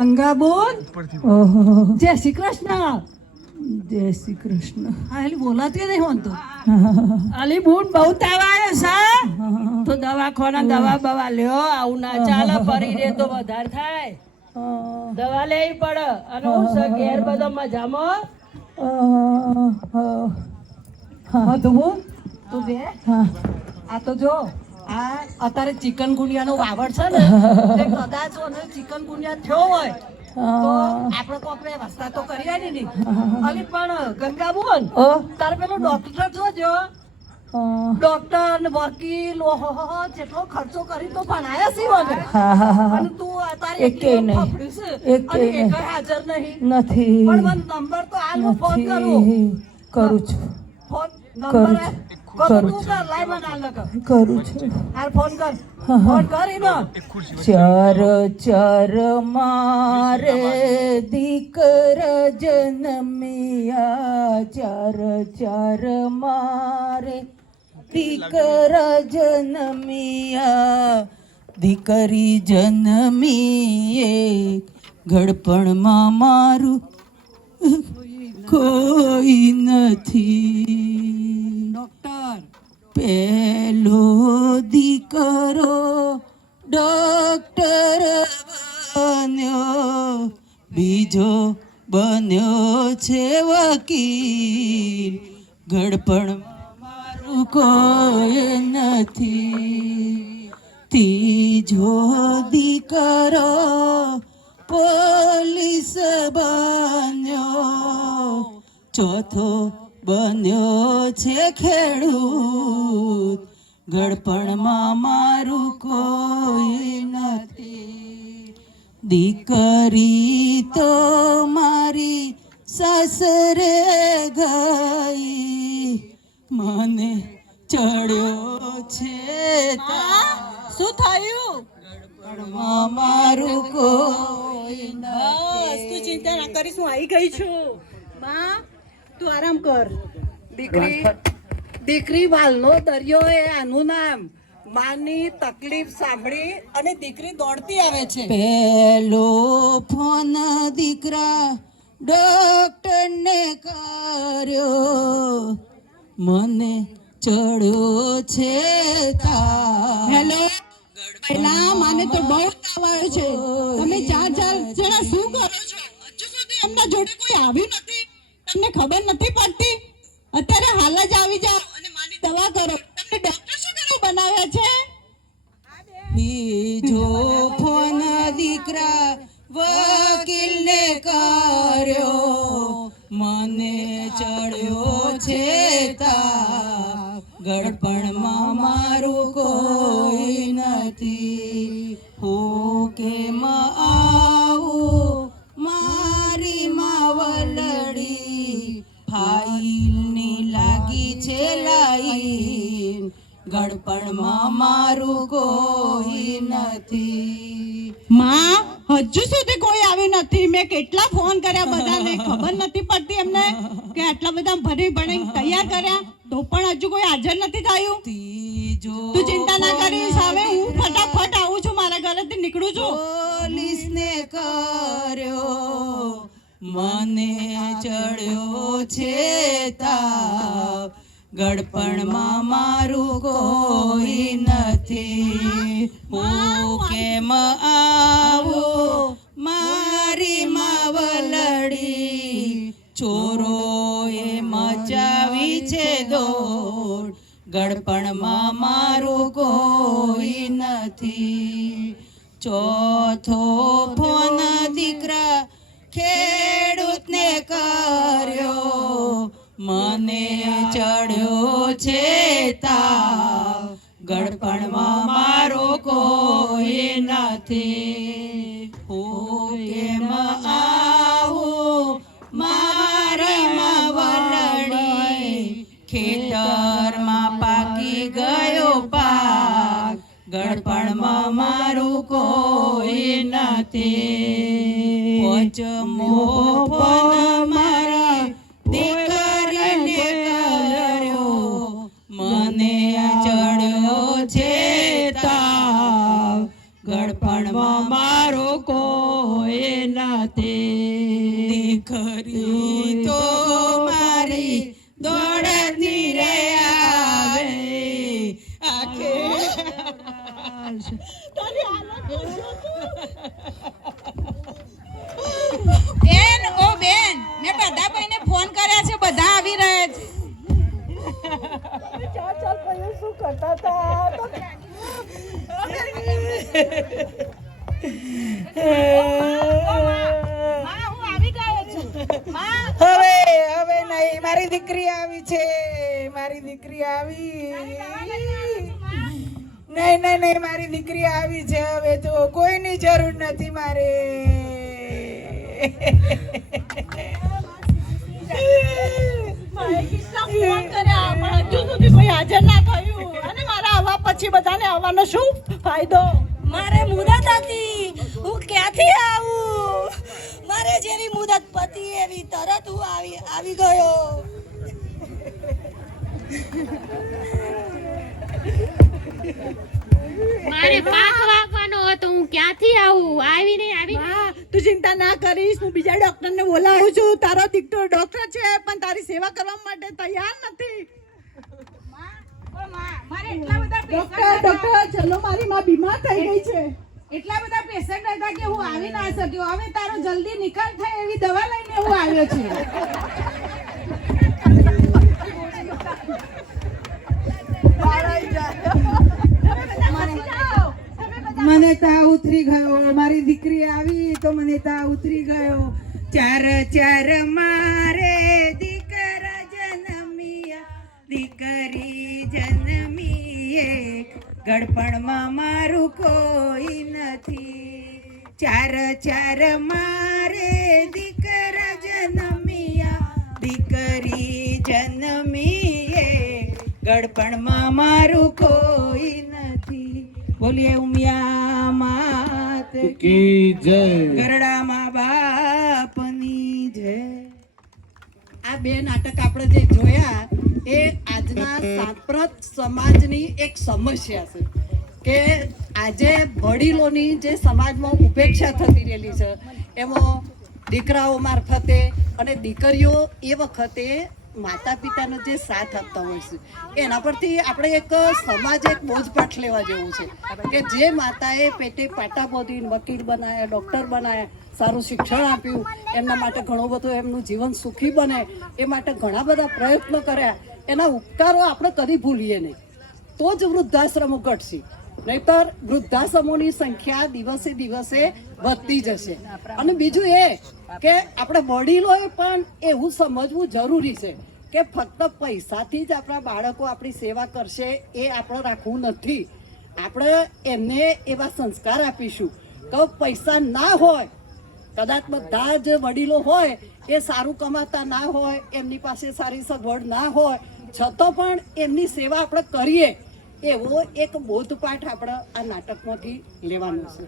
ગંગાબોન ઓહો જય શ્રી કૃષ્ણ. જય શ્રી કૃષ્ણ. હા એટલે બોલાતી નહીં હોન તો અલી બૂન બહુ તાવ આવ્યો છે તો દવાખાના દવા બવા લ્યો. આવું ના ચાલે, ફરી રે તો વધારે થાય. દવા લેવી પડે. અને હું છે ઘેર બધો મજામાં? હા તો બોલ તું બે. આ તો જો આ અત્યારે ચિકનગુનિયાનો વાવડ છે ને તે કદાચ ચિકનગુનિયા થયો હોય તો આપણે કોક વ્યવસ્થા તો કરી આલી ની. અલી પણ ગંગા બોલ તારે પેલો ડોક્ટર જોજો. ડોક્ટર ને વકીલ ઓહો જેટલો ખર્ચો કરી તો ભણાયા છે મને. અને તું તારે એકે નહીં હાજર નહીં નથી. પણ મને નંબર તો હાલ હું ફોન કરું કરું છું ફોન કરું નંબર છું. કરું તું કર લાઈ મને હાલ કર કરું છું. હાલ ફોન કર ફોન કરીને ચાર ચાર મારે દીકરા જન્મ્યા, ચાર ચાર મારે દીકરા જન્મ્યા, દીકરી જન્મી એક ઘડપણમાં મારું કોઈ નથી. ડોક્ટર પેલો દીકરો ડોક્ટર બન્યો, બીજો બન્યો છે વકીલ, ઘડપણમાં મારું કોઈ નથી. ત્રીજો દીકરો પોલીસ બન્યો, ચોથો બન્યો છે ખેડૂત, ઘડપણમાં મારું કોઈ નથી. દીકરી તો મારી સાસરે ગઈ, મને ચડ્યો છે શું થયું? ઘડપણમાં મારું કોઈ નથી. તું ચિંતા ના કરીશ, હું આવી ગઈ છું. માં તું આરામ કર. દીકરી વાલનો દરિયો એ આનું નામ. માની તકલીફ સાંભળી અને દીકરી દોડતી આવે છે. પેલો ફોન દીકરા ડોક્ટરને કર્યો, મને ચડ્યો છે તાવ. હેલો, પહેલા મને તો બહુ તાવ આવ્યો છે. તમે ચાર જણા શું કરો છો? હજુ સુધી એમના જોડે કોઈ આવ્યું નથી. તમને ખબર નથી પડતી? અત્યારે હાલ જ આવી જાઓ અને માની દવા કરો. તમને ડોક્ટર શું કરવા બનાવ્યા છે? બીજો ફોન દીકરા વકીલને કર્યો, મને ચડ્યો છે તાવ, ગડપણમાં મારું કોઈ નથી. હું કેમ આવું મારી માવલડી, ફાઈલની લાગી છે લાઈન, ગડપણમાં મારું કોઈ નથી. માં, હજુ સુધી કોઈ આવ્યું નથી. મેં કેટલા ફોન કર્યા બધાને, ખબર નથી પડતી એમને કે આટલા બધા ભરી ભણી તૈયાર કર્યા તો પણ હજુ કોઈ હાજર નથી થયું. તું ચિંતા ના કરીશ. હવે હું ફટાફટ આવું છું, મારા ઘરેથી નીકળું છું. પોલીસને કર્યો, મને ચડ્યો છે તાવ, ગડપણમાં મારું કોઈ નથી. હું કેમ આવું મારી માવલડી, ચોરોએ મચાવી છે દોડ, ગડપણમાં મારું કોઈ નથી. ચોથો ફોન દીકરા ખેડૂતને કર્યો, મને ચડ્યો છે તાવ, ગડપણમાં મારો કોઈ નથી. હું કેમ આવું મારી માવલડી, ખેતરમાં પાકી ગયો પાક, ગડપણમાં મારું કોઈ નથી. પંચમો ફોન મારા દીકરીને કર્યો, મને ચડ્યો છે તાવ, ગડપણમાં મારો કોઈ મારી દીકરી આવી છે, મારી દીકરી આવી. નહીં નહીં નહીં, મારી દીકરી આવી છે. હવે તો કોઈની જરૂર નથી મારે. ફોન કર્યા પણ હજુ સુધી કોઈ હાજર ના થયું. અને મારા આવવા પછી બધાને આવવાનો શું ફાયદો? મારે મુદત હતી, હું ક્યાંથી આવું? મારે જેવી મુદત પતી એવી તરત હું આવી ગયો. મારે પાક વાવવાનો હતો, હું ક્યાંથી આવું? આવી નહીં આવી. માં, તું ચિંતા ના કરીશ, હું બીજા ડોક્ટરને બોલાવું છું. તારો દીકરો ડોક્ટર છે પણ તારી સેવા કરવા માટે તૈયાર નથી. ડોક્ટર ચલો, મારી માં બીમાર થઈ ગઈ છે. એટલા બધા પેશન્ટ હતા કે હું આવી ના શક્યો. હવે તારો જલ્દી નિકાલ થાય એવી દવા લઈને હું આવ્યો છું. મને તાવ ઉતરી ગયો. મારી દીકરી આવી તો મને તાવ ઉતરી ગયો. ચાર ચાર મારે દીકરા જન્મિયા, દીકરી જન્મી એક, ગળપણમાં મારું કોઈ નથી. ચાર ચાર મારે દીકરા જન્મિયા, દીકરી જન્મી એક, ગળપણમાં મારું કોઈ નથી. બોલીએ ઉમિયા માત કી જય. ગરડામાં બાપની જય. આ બે નાટક આપણે જે જોયા એ આજના સાંપ્રત સમાજની એક સમસ્યા છે કે આજે વડીલોની જે સમાજમાં ઉપેક્ષા થતી રહેલી છે એમાં દીકરાઓ મારફતે અને દીકરીઓ એ વખતે માતા પિતાનો જે સાથ આપતા હોય છે એના પરથી આપણે એક સમાજ એક બોધપાઠ લેવા જેવું છે કે જે માતાએ પેટે પાટા બોધીને વકીલ બનાવ્યા, ડૉક્ટર બનાવ્યા, સારું શિક્ષણ આપ્યું, એમના માટે ઘણું બધું એમનું જીવન સુખી બને એ માટે ઘણા બધા પ્રયત્નો કર્યા, એના ઉપકારો આપણે કદી ભૂલીએ નહીં. તો જ વૃદ્ધાશ્રમો ઘટશે, નહીતર વૃદ્ધાશ્રમોની સંખ્યા દિવસે દિવસે વધતી જશે. અને બીજું એ કે આપણે વડીલોએ પણ એવું સમજવું જરૂરી છે કે ફક્ત પૈસાથી જ આપણા બાળકો આપણી સેવા કરશે એ આપણે રાખવું નથી. આપણે એમને એવા સંસ્કાર આપીશું કે પૈસા ના હોય, કદાચ બધા જ વડીલો હોય એ સારું કમાતા ના હોય, એમની પાસે સારી સગવડ ના હોય, છતાં પણ એમની સેવા આપણે કરીએ એવો એક બોધપાઠ આપણે આ નાટકમાંથી લેવાનો છે.